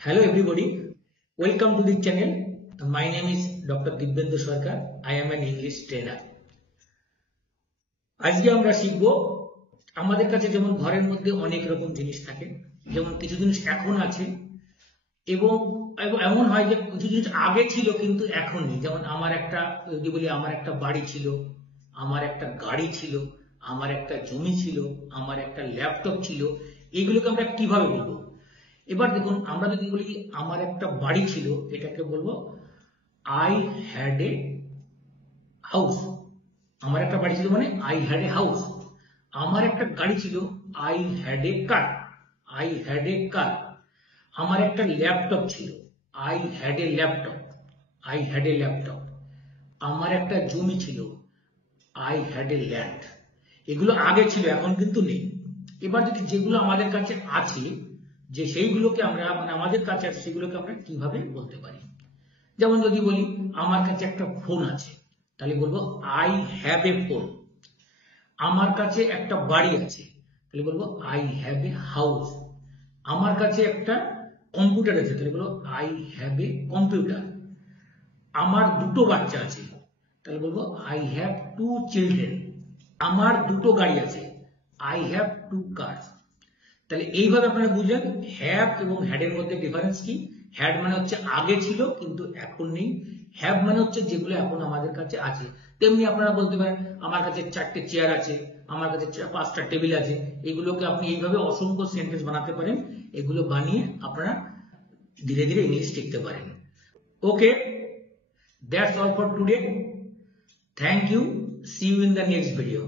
Hello everybody, welcome to the channel. My name is Dr. Dibyendu Sarkar. I am an English trainer. আজকে আমরা শিখব আমাদের কাছে যেমন ঘরের মধ্যে অনেক রকম জিনিস থাকে, যেমন কিছু জিনিস এখন আছে এবং এমন হয় যে কিছু জিনিস আগে ছিল কিন্তু এখন নেই। যেমন আমার একটা যদি বলি আমার একটা বাড়ি ছিল, আমার একটা গাড়ি ছিল, আমার একটা জমি ছিল, আমার একটা ল্যাপটপ ছিল, এগুলোকে আমরা কিভাবে বলবো? এবার দেখুন, আমরা যদি বলি আমার একটা বাড়ি ছিল, এটাকে বলবো আই হ্যাড এ হাউস। আমার একটা বাড়ি ছিল মানে আই হ্যাড এ হাউস। আমার একটা গাড়ি ছিল, I had a car. I had a car. আমার একটা ল্যাপটপ ছিল, I had a laptop. I had a laptop. আমার একটা জমি ছিল, আই হ্যাড এ ল্যান্ড। এগুলো আগে ছিল, এখন কিন্তু নেই। এবার যদি যেগুলো আমাদের কাছে আছে, যে সেইগুলোকে আমরা মানে আমাদের কাছে আছে সেগুলোকে আমরা কিভাবে বলতে পারি? যেমন যদি বলি আমার কাছে একটা ফোন আছে, তাহলে বলবো আই হ্যাভ এ ফোন। আমার কাছে একটা বাড়ি আছে, তাহলে বলবো আই হ্যাভ এ হাউস। আমার কাছে একটা কম্পিউটার আছে, তাহলে বলবো আই হ্যাভ এ কম্পিউটার। আমার দুটো বাচ্চা আছে, তাহলে বলবো আই হ্যাভ টু চিলড্রেন। আমার দুটো গাড়ি আছে, আই হ্যাভ টু কার্স। তাহলে এইভাবে আপনারা বুঝলেন হ্যাভ এবং হ্যাড এর মধ্যে ডিফারেন্স কি। হ্যাড মানে হচ্ছে আগে ছিল কিন্তু এখন নেই, হ্যাভ মানে হচ্ছে যেগুলো এখন আমাদের কাছে আছে। তেমনি আপনারা বলতে পারেন আমার কাছে 4টে চেয়ার আছে, আমার কাছে 5টা টেবিল আছে। এগুলোকে আপনি এইভাবে অসংখ্য সেন্টেন্স বানাতে পারেন। এগুলো বানিয়ে আপনারা ধীরে ধীরে ইংলিশ শিখতে পারেন। Okay, that's all for today. Thank you, see you in the next video.